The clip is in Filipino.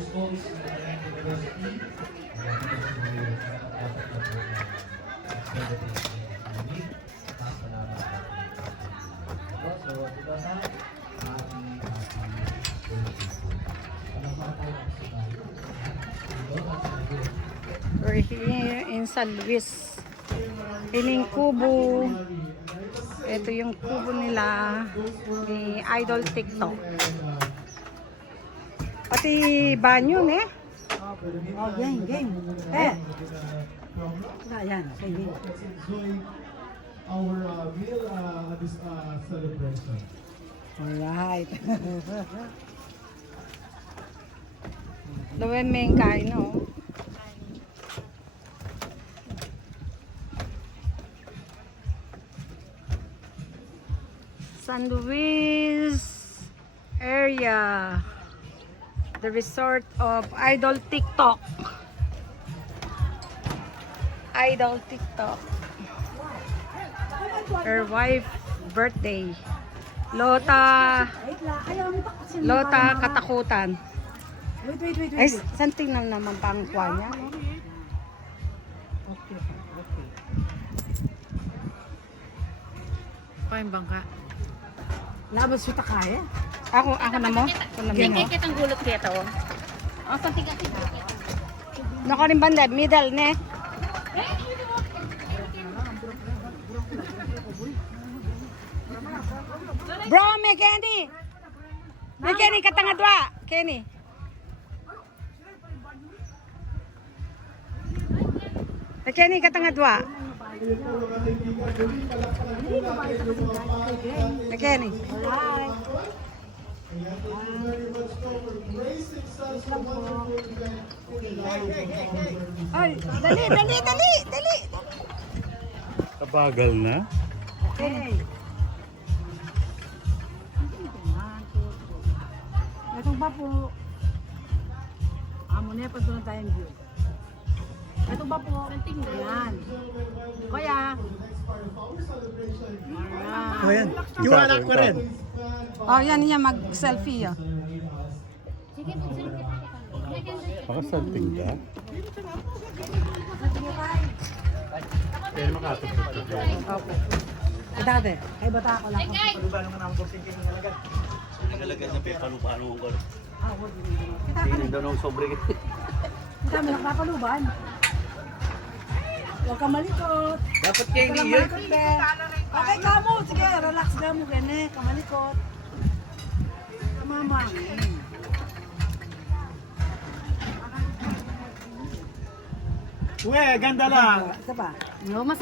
schools in the university. So, ito na. We're here in San Luis. Ining kubo. Ito yung kubo nila ni Idol TikTok. Pati banyo, eh. Oh, game. Yan. Sige. Our meal this celebration. Alright. Luwen may kain, no? San Luis area. The resort of Idol TikTok. Idol TikTok. Her wife birthday. Lota katakutan. Wait. Ay, something na naman pang kuha niya. Okay. Paano bangka? Labas yung takaya. Ako na mo? Ako na mo. Tingkit ang gulot kaya to. Ang santigas yung gulot. Nako rin banda, middle ne. Bro, may Kenny. May Kenny katangadwa. Kenny. May Kenny katangadwa. May Kenny. Ay, dali. Kabagal na? Okay. Itong ba po? Amo na pag doon tayong view. Itong ba po? Ayan. Kuya. Ayan. Iwanan ko rin. Oh, yan mag-selfie. Oh. Makasalting ka? Pero makatapos ka dyan. Opo. Dati, ay bata ako lang. Nagalagad na pepalo-palo ko. Kita ka na. Daw ng sobre. Kita mo lang papaluban. Huwag ka malikot. Dapat Huwag ka lang malikot, be. Okay, kamo. Sige, relax ka mo. Gane, kamalikot. Mama. Uwe, ganda lang. Isa pa. No, mas